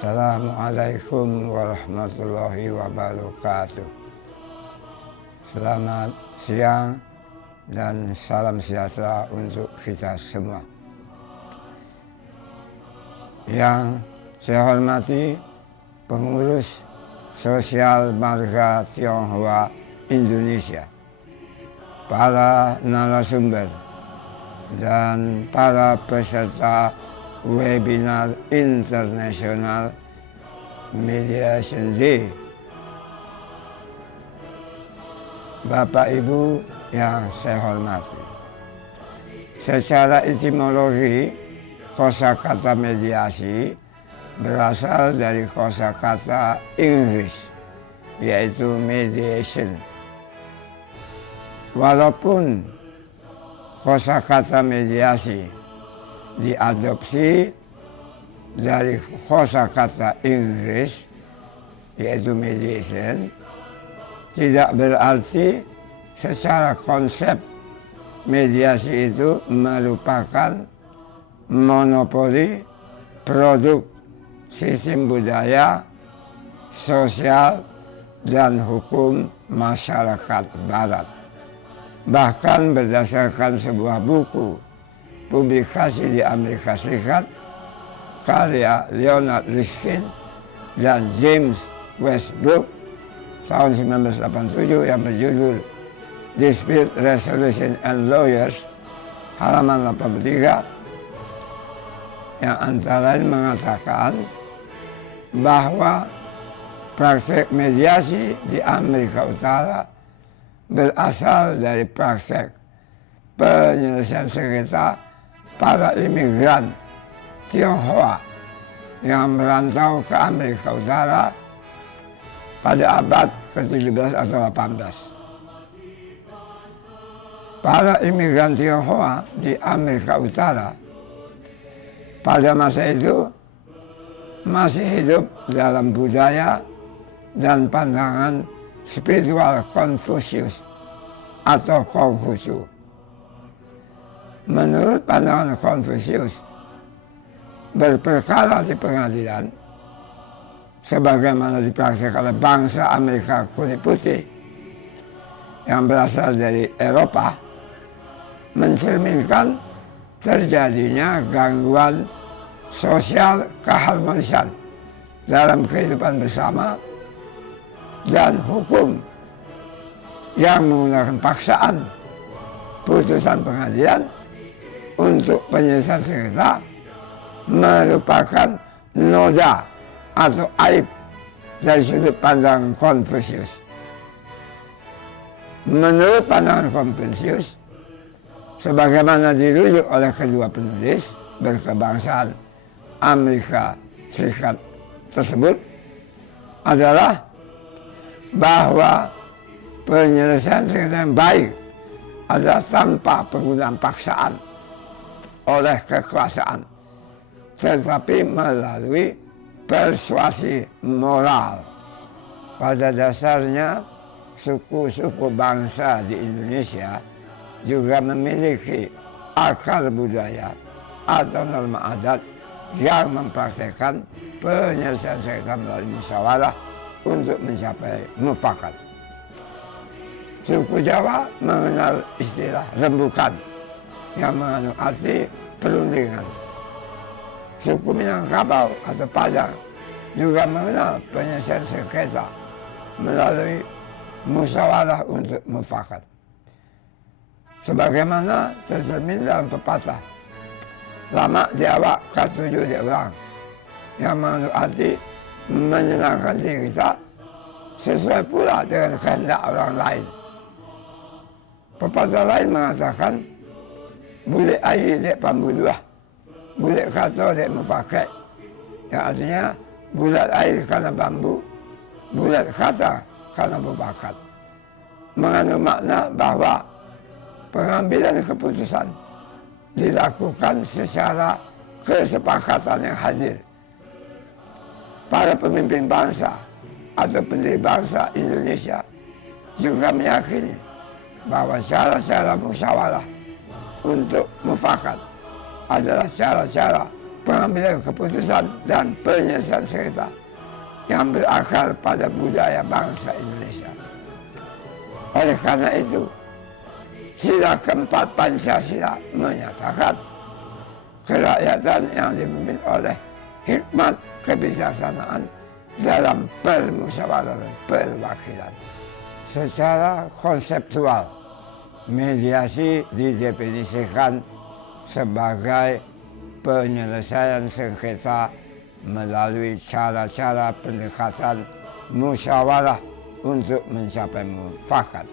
Assalamualaikum warahmatullahi wabarakatuh. Selamat siang dan salam sejahtera untuk kita semua. Yang saya hormati pengurus sosial Marga Tionghoa Indonesia, para narasumber, dan para peserta webinar internasional Mediation Day. Bapak Ibu yang saya hormati, secara etimologi kosakata mediasi berasal dari kosakata Inggris, yaitu mediation. Walaupun kosakata mediasi diadopsi dari kosakata Inggris, yaitu mediation, tidak berarti secara konsep mediasi itu merupakan monopoli produk sistem budaya, sosial, dan hukum masyarakat Barat. Bahkan berdasarkan sebuah buku publikasi di Amerika Serikat, karya Leonard Riskin dan James Westbrook tahun 1987 yang berjudul Dispute Resolution and Lawyers, halaman 83, yang antara lain mengatakan bahwa praktek mediasi di Amerika Utara berasal dari praktek penyelesaian sengketa para imigran Tionghoa yang merantau ke Amerika Utara pada abad ke-17 atau 18. Para imigran Tionghoa di Amerika Utara pada masa itu masih hidup dalam budaya dan pandangan spiritual Konfusius atau Konghucu. Menurut pandangan Konfusius, berperkara di pengadilan sebagaimana dipraktikkan oleh bangsa Amerika kulit putih yang berasal dari Eropa mencerminkan terjadinya gangguan sosial keharmonisan dalam kehidupan bersama dan hukum yang menggunakan paksaan putusan pengadilan untuk penyelesaian sengketa merupakan noda atau aib dari sudut pandang Konfusius. Menurut pandangan Konfusius, sebagaimana dirujuk oleh kedua penulis berkebangsaan Amerika Serikat tersebut, adalah bahwa penyelesaian sengketa yang baik adalah tanpa penggunaan paksaan oleh kekuasaan, tetapi melalui persuasi moral. Pada dasarnya, suku-suku bangsa di Indonesia juga memiliki akar budaya atau norma adat yang mempraktekkan penyelesaian sengketa melalui musyawarah untuk mencapai mufakat. Suku Jawa mengenal istilah rembukan yang mengandung arti perundingan. Suku Minangkabau atau Padang juga mengenal penyelesaian sengketa melalui musyawarah untuk mufakat. Sebagaimana tercermin dalam pepatah lama diawak katujuh diulang, yang mengandung arti menyenangkan diri kita sesuai pula dengan kehendak orang lain. Pepatah lain mengatakan, bulik ayi dek pambuduah, bulik kato dek mufakat, yang artinya bulat air karena bambu, bulat kata karena mufakat. Mengandung makna bahwa pengambilan keputusan dilakukan secara kesepakatan yang hadir. Para pemimpin bangsa atau pendiri bangsa Indonesia juga meyakini bahwa cara-cara musyawarah untuk mufakat adalah cara-cara pengambilan keputusan dan penyelesaian sengketa yang berakar pada budaya bangsa Indonesia. Oleh karena itu, sila keempat Pancasila menyatakan kerakyatan yang dipimpin oleh hikmat kebijaksanaan dalam permusyawaratan perwakilan. Secara konseptual, mediasi didefinisikan sebagai penyelesaian sengketa melalui cara-cara pendekatan musyawarah untuk mencapai mufakat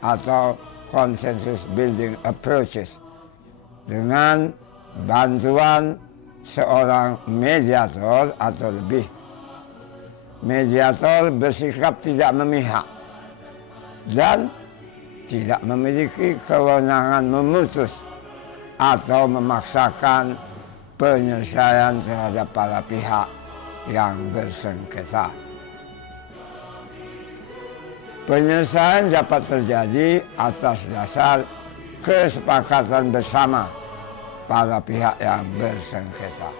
atau consensus building approaches dengan bantuan seorang mediator atau lebih. Mediator bersikap tidak memihak dan tidak memiliki kewenangan memutus atau memaksakan penyelesaian terhadap para pihak yang bersengketa. Penyelesaian dapat terjadi atas dasar kesepakatan bersama para pihak yang bersengketa.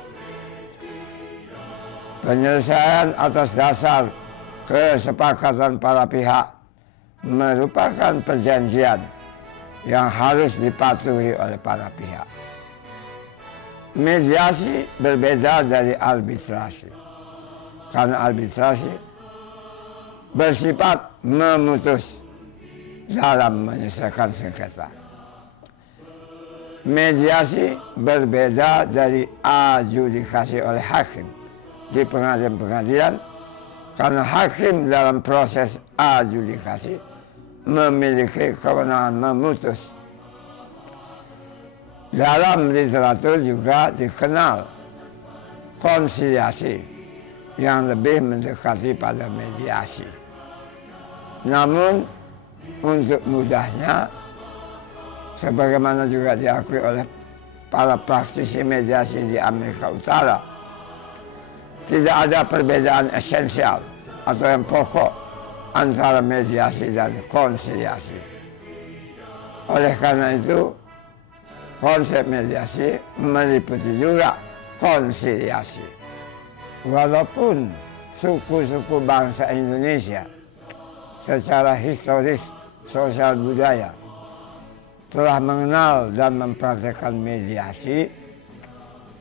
Penyelesaian atas dasar kesepakatan para pihak merupakan perjanjian yang harus dipatuhi oleh para pihak. Mediasi berbeda dari arbitrasi, karena arbitrasi bersifat memutus dalam menyelesaikan sengketa. Mediasi berbeda dari adjudikasi oleh hakim di pengadilan-pengadilan, karena hakim dalam proses adjudikasi memiliki kewenangan memutus. Dalam literatur juga dikenal konsiliasi yang lebih mendekati pada mediasi. Namun untuk mudahnya, sebagaimana juga diakui oleh para praktisi mediasi di Amerika Utara, tidak ada perbedaan esensial atau yang pokok antara mediasi dan konsiliasi. Oleh karena itu, konsep mediasi meliputi juga konsiliasi. Walaupun suku-suku bangsa Indonesia secara historis, sosial, budaya telah mengenal dan mempraktekkan mediasi,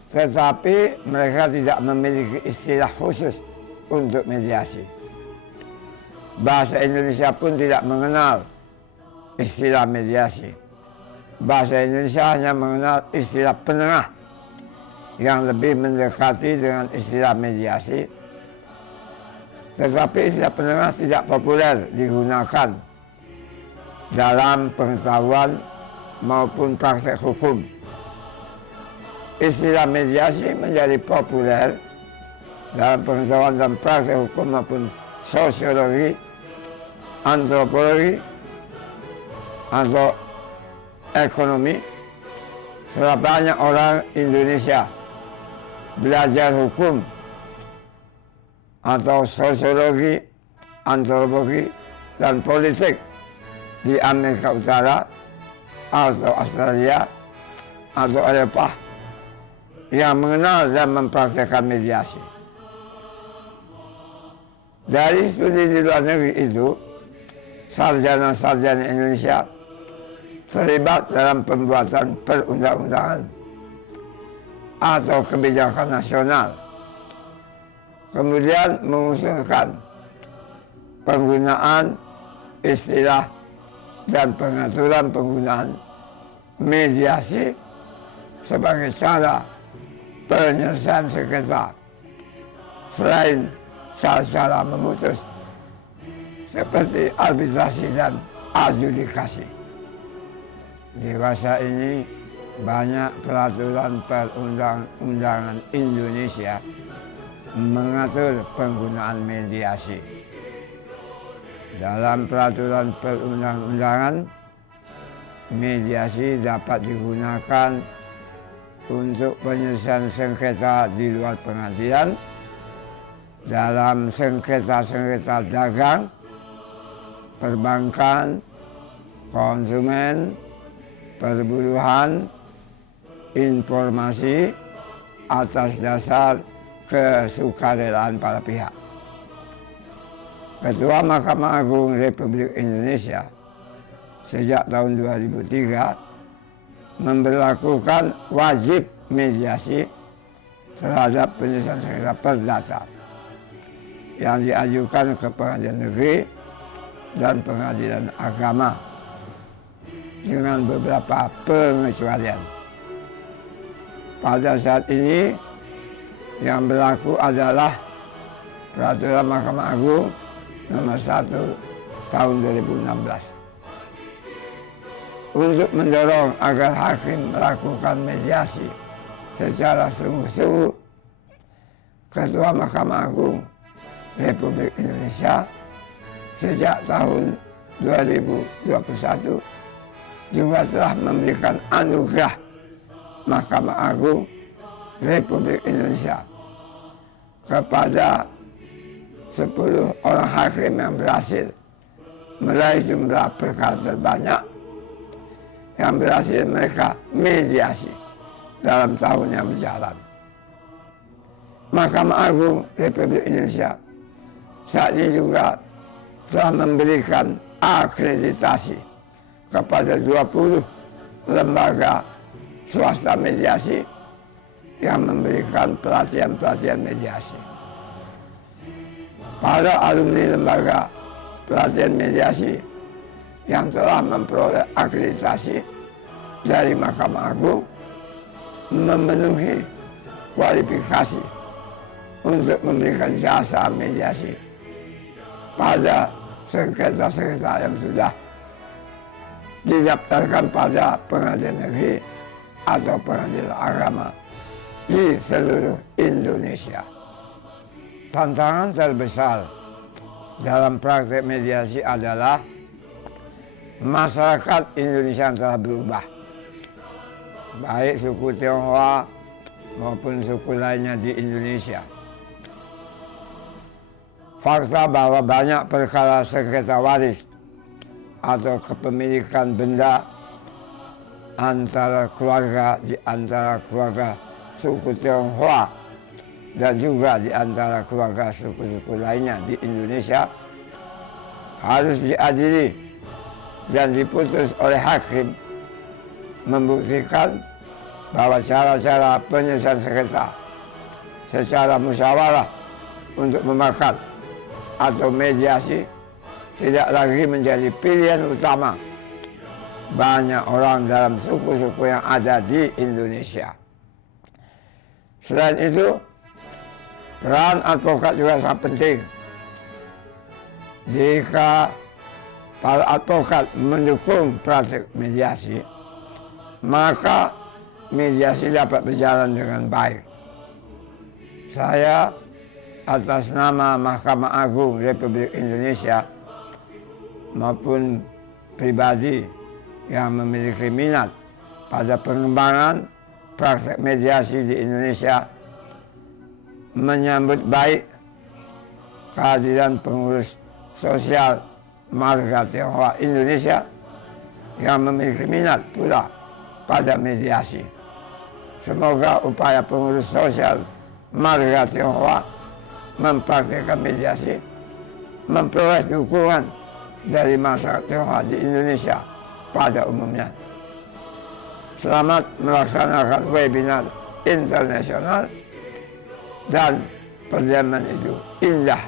tetapi mereka tidak memiliki istilah khusus untuk mediasi. Bahasa Indonesia pun tidak mengenal istilah mediasi. Bahasa Indonesia hanya mengenal istilah penengah yang lebih mendekati dengan istilah mediasi. Tetapi istilah penengah tidak populer digunakan dalam pengetahuan maupun praktek hukum. Istilah mediasi menjadi populer dalam pengetahuan dan praktek hukum maupun sosiologi, antropologi, atau ekonomi. Setelah banyak orang Indonesia belajar hukum atau sosiologi, antropologi, dan politik di Amerika Utara atau Australia atau Eropa yang mengenal dan mempraktekkan mediasi. Dari studi di luar negeri itu, sarjana-sarjana Indonesia terlibat dalam pembuatan perundang-undangan atau kebijakan nasional, kemudian mengusulkan penggunaan istilah dan pengaturan penggunaan mediasi sebagai cara penyelesaian sengketa selain cara-cara memutus seperti arbitrasi dan adjudikasi. Di masa ini banyak peraturan perundang-undangan Indonesia mengatur penggunaan mediasi. Dalam peraturan perundang-undangan, mediasi dapat digunakan untuk penyelesaian sengketa di luar pengadilan, dalam sengketa-sengketa dagang, perbankan, konsumen, perburuhan, informasi, atas dasar kesukarelaan para pihak. Ketua Mahkamah Agung Republik Indonesia sejak tahun 2003 memberlakukan wajib mediasi terhadap penyelesaian sengketa perdata yang diajukan ke Pengadilan Negeri dan Pengadilan Agama dengan beberapa pengecualian. Pada saat ini yang berlaku adalah Peraturan Mahkamah Agung nomor 1 tahun 2016. Untuk mendorong agar hakim melakukan mediasi secara sungguh-sungguh, Ketua Mahkamah Agung Republik Indonesia sejak tahun 2021 juga telah memberikan anugerah Mahkamah Agung Republik Indonesia kepada 10 orang hakim yang berhasil meraih jumlah perkara terbanyak yang berhasil mereka mediasi dalam tahun yang berjalan. Mahkamah Agung Republik Indonesia saat ini juga telah memberikan akreditasi kepada 20 lembaga swasta mediasi yang memberikan pelatihan-pelatihan mediasi. Para alumni lembaga pelatihan mediasi yang telah memperoleh akreditasi dari Mahkamah Agung memenuhi kualifikasi untuk memberikan jasa mediasi pada sengketa-sengketa yang sudah didaftarkan pada Pengadilan Negeri atau Pengadilan Agama di seluruh Indonesia. Tantangan terbesar dalam praktek mediasi adalah masyarakat Indonesia yang telah berubah, baik suku Tionghoa maupun suku lainnya di Indonesia. Fakta bahwa banyak perkara sengketa waris atau kepemilikan benda antara keluarga di antara keluarga suku Tionghoa dan juga di antara keluarga suku-suku lainnya di Indonesia harus diadili dan diputus oleh hakim, membuktikan bahwa cara-cara penyelesaian sengketa secara musyawarah untuk memakat atau mediasi tidak lagi menjadi pilihan utama banyak orang dalam suku-suku yang ada di Indonesia. Selain itu, peran advokat juga sangat penting. Jika para advokat mendukung praktik mediasi, maka mediasi dapat berjalan dengan baik. Saya atas nama Mahkamah Agung Republik Indonesia maupun pribadi yang memiliki minat pada pengembangan praktek mediasi di Indonesia menyambut baik kehadiran pengurus sosial marga Tionghoa Indonesia yang memiliki minat pula pada mediasi. Semoga upaya pengurus sosial marga Tionghoa mempraktikkan mediasi memperoleh dukungan dari masyarakat Tionghoa di Indonesia pada umumnya. Selamat melaksanakan webinar internasional dan perjamuan itu indah